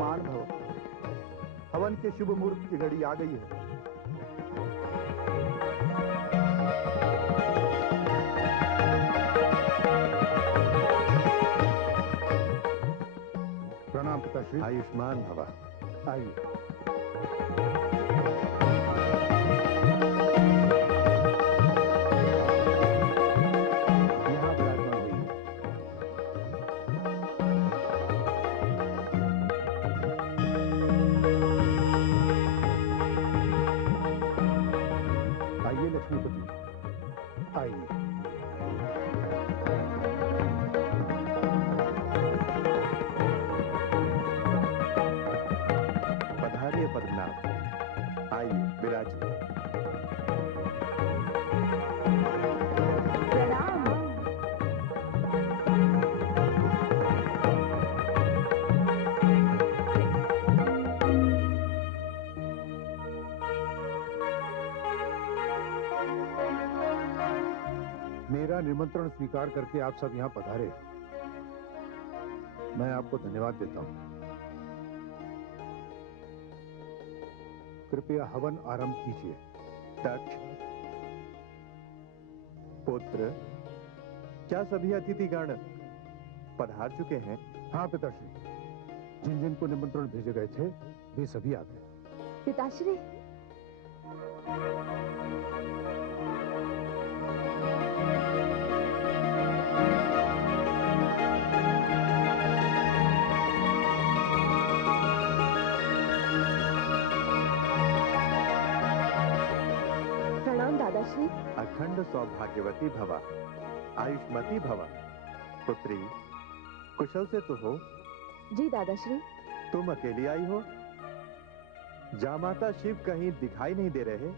आयुष्मान भव। हवन के शुभ मुहूर्त की घड़ी आ गई है। प्रणाम पिताश्री। आयुष्मान भव। आइए। यहाँ विराजमान हुई। आइए लक्ष्मीपति, आइए। पधारिए पद्मनाभ, आइए विराजिए। प्रणाम। मेरा निमंत्रण स्वीकार करके आप सब यहाँ पधारे, मैं आपको धन्यवाद देता हूँ। कृपया हवन आरंभ कीजिए। दक्ष, पुत्र, क्या सभी अतिथिगण पधार चुके हैं? हाँ पिताश्री, जिन जिन को निमंत्रण भेजे गए थे वे सभी आ गए। पिताश्री, प्रणाम दादाश्री। अखंड सौभाग्यवती भवा, आयुष्मती भवा। पुत्री, कुशल से तो हो? जी दादाश्री। तुम अकेली आई हो? जामाता शिव कहीं दिखाई नहीं दे रहे।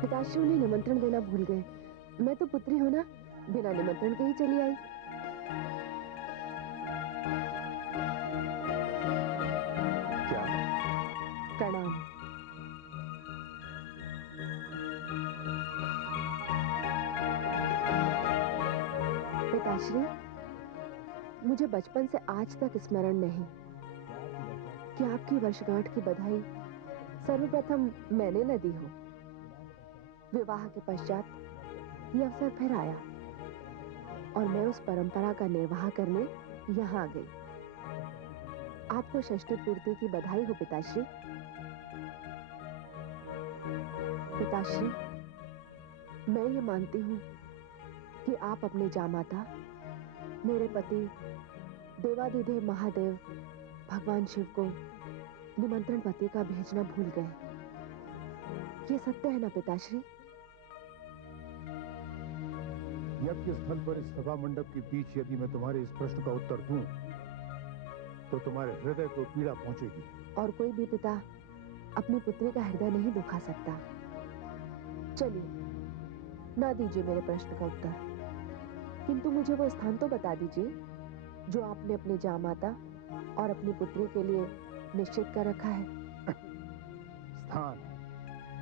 पिताश्री उन्हें निमंत्रण देना भूल गए। मैं तो पुत्री हूँ ना, बिना निमंत्रण के ही चली आई। क्या? प्रणाम। पिताश्री, मुझे बचपन से आज तक स्मरण नहीं कि आपकी वर्षगांठ की बधाई सर्वप्रथम मैंने न दी हो। विवाह के पश्चात यह अवसर फिर आया और मैं उस परंपरा का निर्वाह करने यहाँ आ गई। आपको षष्ठी पूर्ति की बधाई हो पिताश्री। पिताश्री, मैं ये मानती हूँ कि आप अपने जामाता, मेरे पति देवाधिदेव महादेव भगवान शिव को निमंत्रण पत्रिका भेजना भूल गए। ये सत्य है ना पिताश्री? यज्ञ स्थल पर इस सभा मंडप के बीच यदि मैं तुम्हारे इस प्रश्न का उत्तर दूं, तो तुम्हारे हृदय को पीड़ा पहुंचेगी। और कोई भी पिता अपनी पुत्री का हृदय नहीं दुखा सकता। चलिए, ना दीजिए मेरे प्रश्न का उत्तर, किंतु मुझे वो स्थान तो बता दीजिए जो आपने अपने जामाता और अपनी पुत्री के लिए निश्चित कर रखा है। स्थान?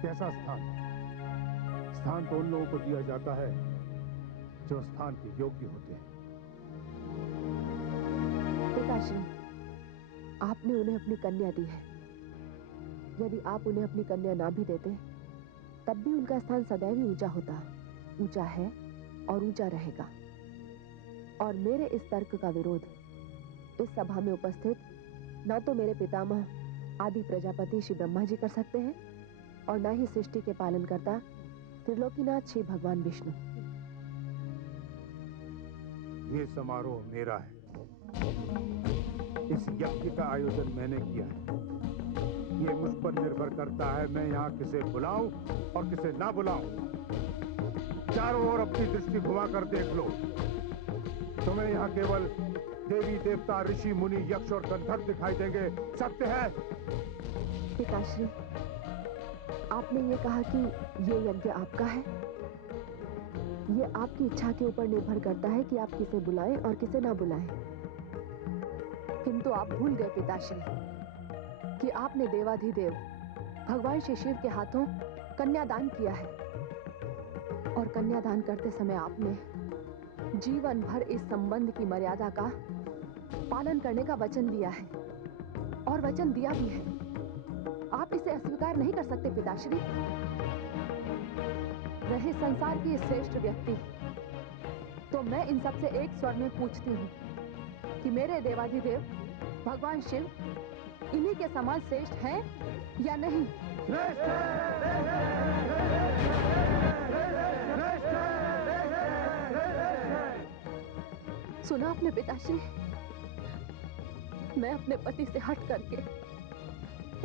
कैसा स्थान? स्थान तो उन लोगों को दिया जाता है जो स्थान के योग्य होते हैं। पिताश्री, आपने उन्हें अपनी कन्या दी है। यदि आप उन्हें अपनी कन्या ना भी देते, तब भी उनका स्थान सदैव ही ऊंचा होता, ऊंचा है और ऊंचा रहेगा। और मेरे इस तर्क का विरोध इस सभा में उपस्थित ना तो मेरे पितामह आदि प्रजापति श्री ब्रह्मा जी कर सकते हैं और ना ही सृष्टि के पालन करता त्रिलोकीनाथ श्री भगवान विष्णु। ये समारोह मेरा है। इस यज्ञ का आयोजन मैंने किया है। ये मुझ पर निर्भर करता है मैं यहाँ किसे बुलाऊं और किसे ना बुलाऊं। चारों ओर अपनी दृष्टि घुमाकर देख लो। तुम्हें यहाँ केवल देवी देवता ऋषि मुनि यक्ष और गंधर्व दिखाई देंगे। सत्य है? पिताश्री, आपने ये कहा कि ये यज्ञ आपका है। ये आपकी इच्छा के ऊपर निर्भर करता है कि आप किसे बुलाएं और किसे ना बुलाएं। किंतु आप भूल गए पिताश्री कि आपने देवाधिदेव भगवान श्री शिव के हाथों कन्यादान किया है और कन्यादान करते समय आपने जीवन भर इस संबंध की मर्यादा का पालन करने का वचन लिया है। और वचन दिया भी है। आप इसे अस्वीकार नहीं कर सकते पिताश्री। रहे संसार की श्रेष्ठ व्यक्ति, तो मैं इन सब से एक स्वर में पूछती हूँ कि मेरे देवाधिदेव भगवान शिव इन्हीं के समान श्रेष्ठ हैं या नहीं? सुना आपने पिताश्री, मैं अपने पति से हट करके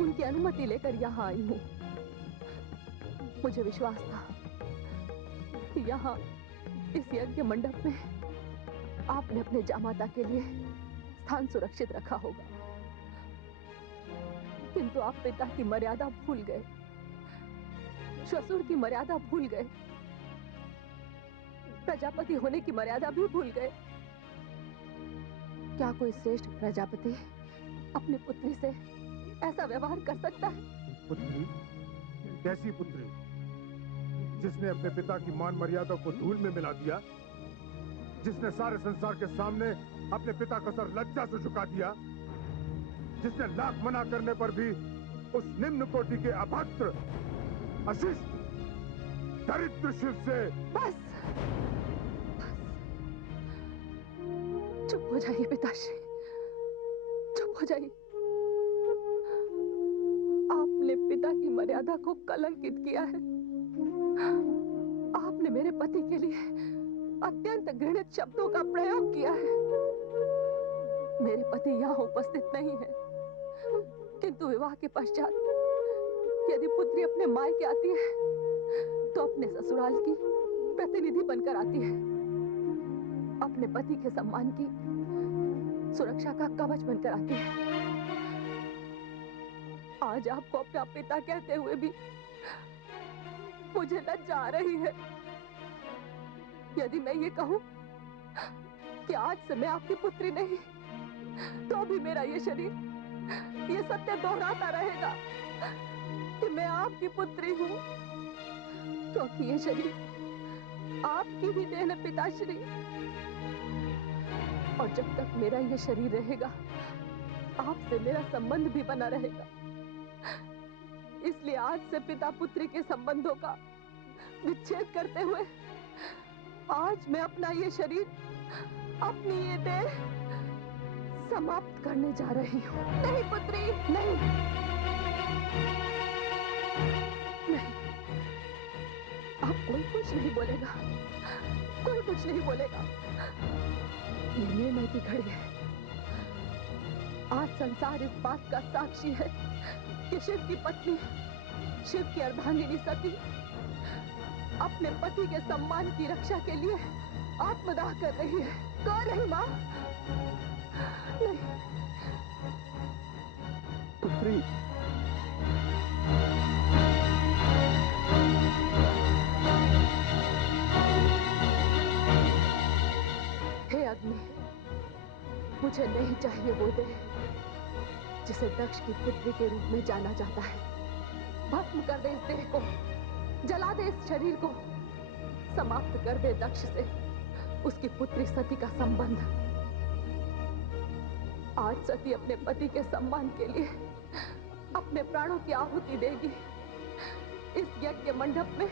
उनकी अनुमति लेकर यहाँ आई हूँ। मुझे विश्वास था कि यहाँ इस यज्ञ मंडप में आपने अपने जामाता के लिए स्थान सुरक्षित रखा होगा, किंतु आप पिता की मर्यादा भूल गए, श्वशुर की मर्यादा भूल गए, प्रजापति होने की मर्यादा भी भूल गए। क्या कोई श्रेष्ठ प्रजापति अपनी पुत्री से ऐसा व्यवहार कर सकता है? पुत्री? कैसी पुत्री? जिसने अपने पिता की मान मर्यादा को धूल में मिला दिया, जिसने सारे संसार के सामने अपने पिता का सर लज्जा से झुका दिया, जिसने लाख मना करने पर भी उस निम्न कोटि के अभद्र, अशिष्ट, दरिद्र शिव से बस, चुप हो जाइए पिताश्री, चुप हो जाइए। आपने पिता की मर्यादा को कलंकित किया है। आपने मेरे पति के लिए अत्यंत घृणित शब्दों का प्रयोग किया है। मेरे पति यहाँ उपस्थित नहीं है, किंतु विवाह के पश्चात यदि पुत्री अपने मायके आती है तो अपने ससुराल की प्रतिनिधि बनकर आती है, अपने पति के सम्मान की सुरक्षा का कवच बनकर आती है। आज आपको अपना पिता कहते हुए भी मुझे लज्जा आ रही है। यदि मैं ये कहूं कि आज से मैं आपकी पुत्री नहीं, तो भी मेरा ये शरीर ये सत्य दोहराता रहेगा कि मैं आपकी पुत्री हूं, क्योंकि ये शरीर आपकी ही देन है पिताश्री। और जब तक मेरा ये शरीर रहेगा, आपसे मेरा संबंध भी बना रहेगा। इसलिए आज से पिता पुत्री के संबंधों का विच्छेद करते हुए आज मैं अपना ये शरीर, अपनी ये देह समाप्त करने जा रही हूँ। नहीं पुत्री, नहीं, नहीं। अब कोई कुछ नहीं बोलेगा, कोई कुछ नहीं बोलेगा। ये निर्णय की घड़ी है। आज संसार इस बात का साक्षी है कि शिव की पत्नी, शिव की अर्धांगिनी सती अपने पति के सम्मान की रक्षा के लिए आत्मदाह कर रही है। कौन नहीं माँ? नहीं पुत्री, हे अग्नि, मुझे नहीं चाहिए वो देह जिसे दक्ष की पुत्री के रूप में जाना जाता है। भस्म कर दे इस देह को, जला दे इस शरीर को, समाप्त कर दे दक्ष से उसकी पुत्री सती का संबंध। आज सती अपने पति के सम्मान के लिए अपने प्राणों की आहुति देगी। इस यज्ञ मंडप में,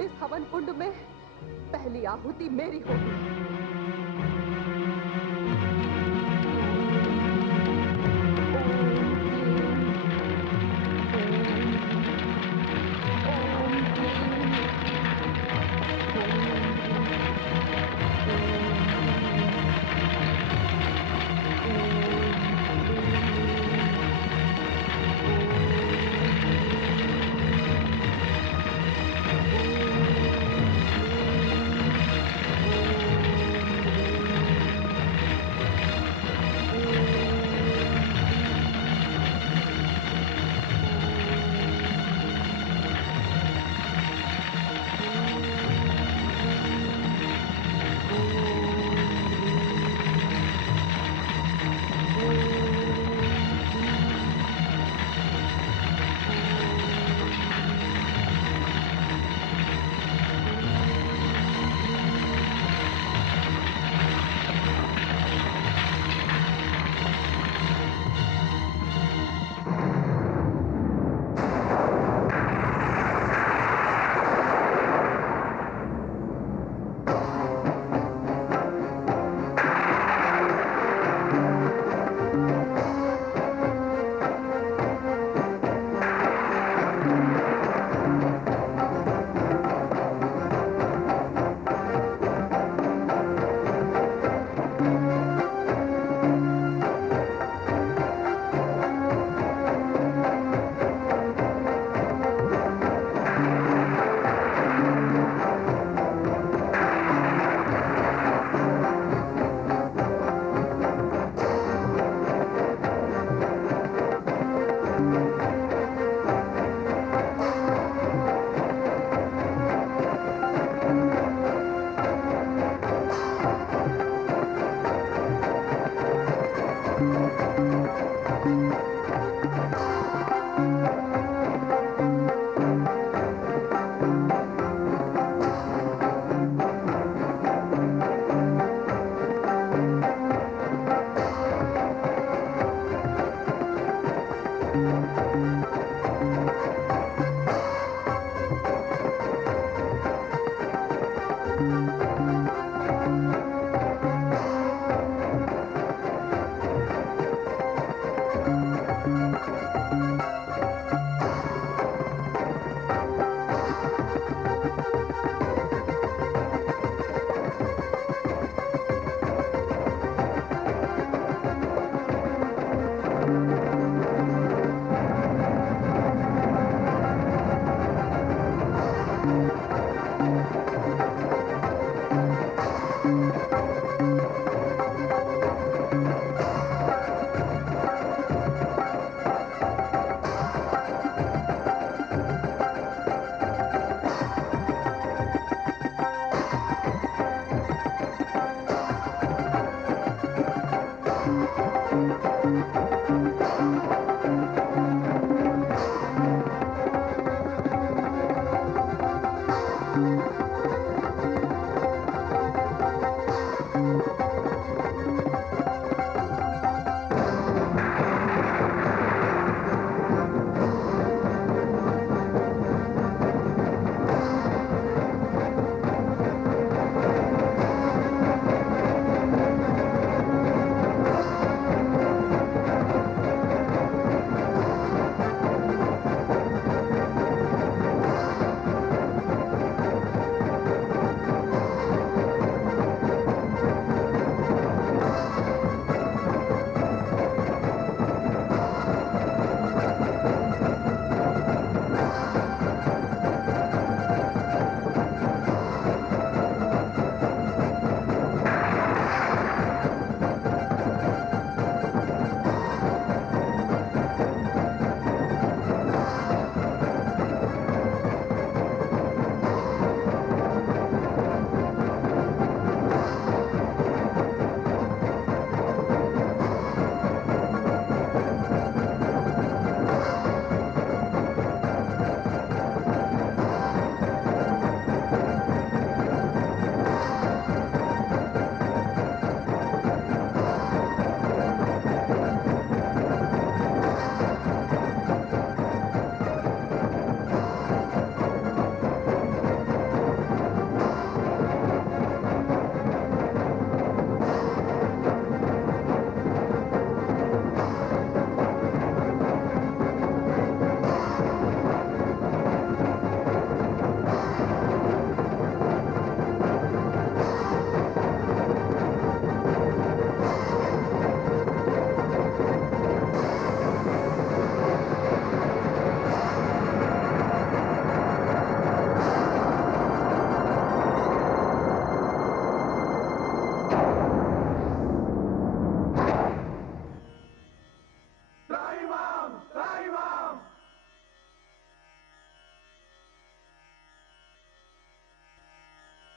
इस हवन कुंड में पहली आहुति मेरी होगी।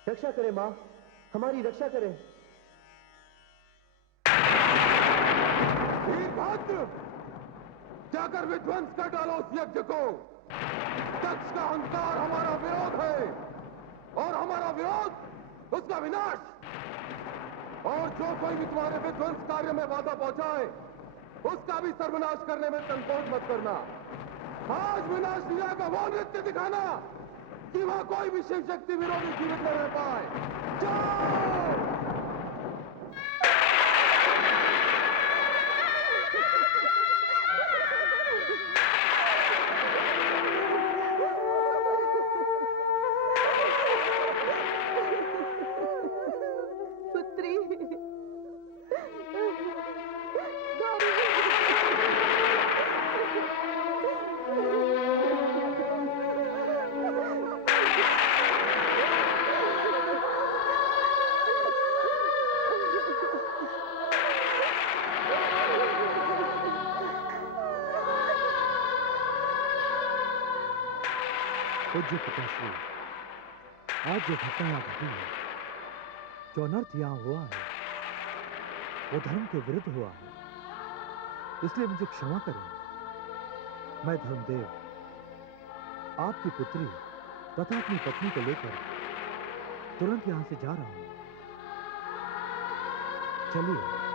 रक्षा करें मां, हमारी रक्षा करें। वीरभद्र, जाकर विध्वंस कर डालो उस यज्ञ को। दक्ष का अहंकार हमारा विरोध है और हमारा विरोध उसका विनाश। और जो कोई भी तुम्हारे विध्वंस कार्य में बाधा पहुंचाए उसका भी सर्वनाश करने में संकोच मत करना। आज विनाश लीला का वो नृत्य दिखाना कि वहां कोई भी शिव शक्ति विरोधी जीवित न रह पाए। जाओ! पूज्य पिताश्री, आज जो घटना यहाँ घटी है, जो अनर्थ यहाँ हुआ है, वो धर्म के विरुद्ध हुआ है, इसलिए मुझे क्षमा करें। मैं धर्मदेव आपकी पुत्री तथा अपनी पत्नी को लेकर तुरंत यहां से जा रहा हूं। चलिए।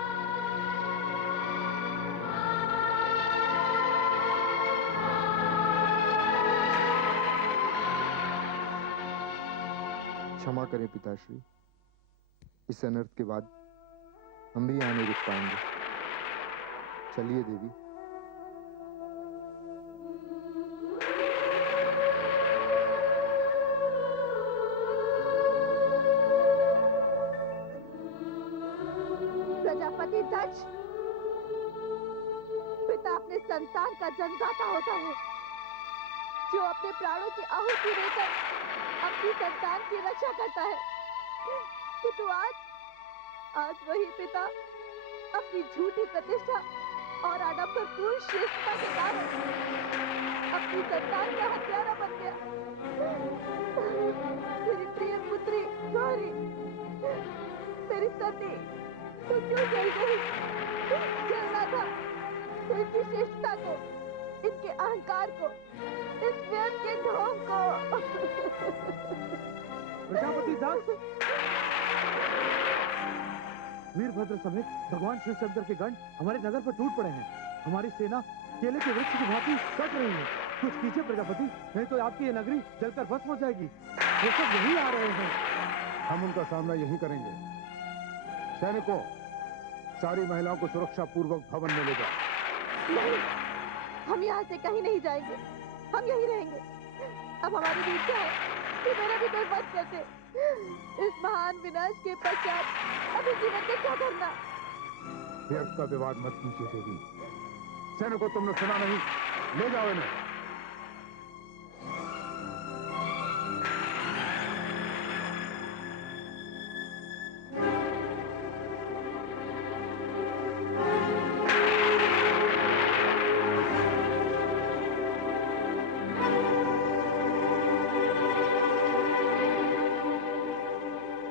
क्षमा करें पिताश्री, इस अनर्थ के बाद हम भी यहाँ नहीं रुक पाएंगे। चलिए देवी। संतान का जन्मदाता होता है, जो अपने प्राणों की आहुति देकर अपनी संतान की रक्षा करता है। किंतु आज वही पिता अपनी झूठी प्रतिष्ठा और आडंबरपूर्ण श्रेष्ठता के कारण अपनी संतान का हत्यारा बन गया। मेरी प्रिय पुत्री गौरी, मेरी सती, तू क्यों जल गई? जलना था तो इनकी श्रेष्ठता को, इनके अहंकार को, इस व्यर्थ के ढोंग को। प्रजापति दत्त, वीरभद्र समेत भगवान शिव शंकर के गण हमारे नगर पर टूट पड़े हैं। हमारी सेना केले के वृक्ष की भांति कट रही है। कुछ कीजिए प्रजापति, नहीं तो आपकी ये नगरी जलकर भस्म हो जाएगी। वो सब यही आ रहे हैं। हम उनका सामना यहीं करेंगे। सैनिकों, सारी महिलाओं को सुरक्षा पूर्वक भवन में ले जाओ। नहीं, हम यहाँ से कहीं नहीं जाएंगे, हम यहीं रहेंगे। अब हमारी भी इच्छा है कि मेरा भी कोई वध कर दे। इस महान विनाश के पश्चात अभी जीवन को क्या करना? व्यर्थ का विवाद मत कीजिए देवी। सैनिकों, तुमने सुना नहीं? ले जाओ इन्हें।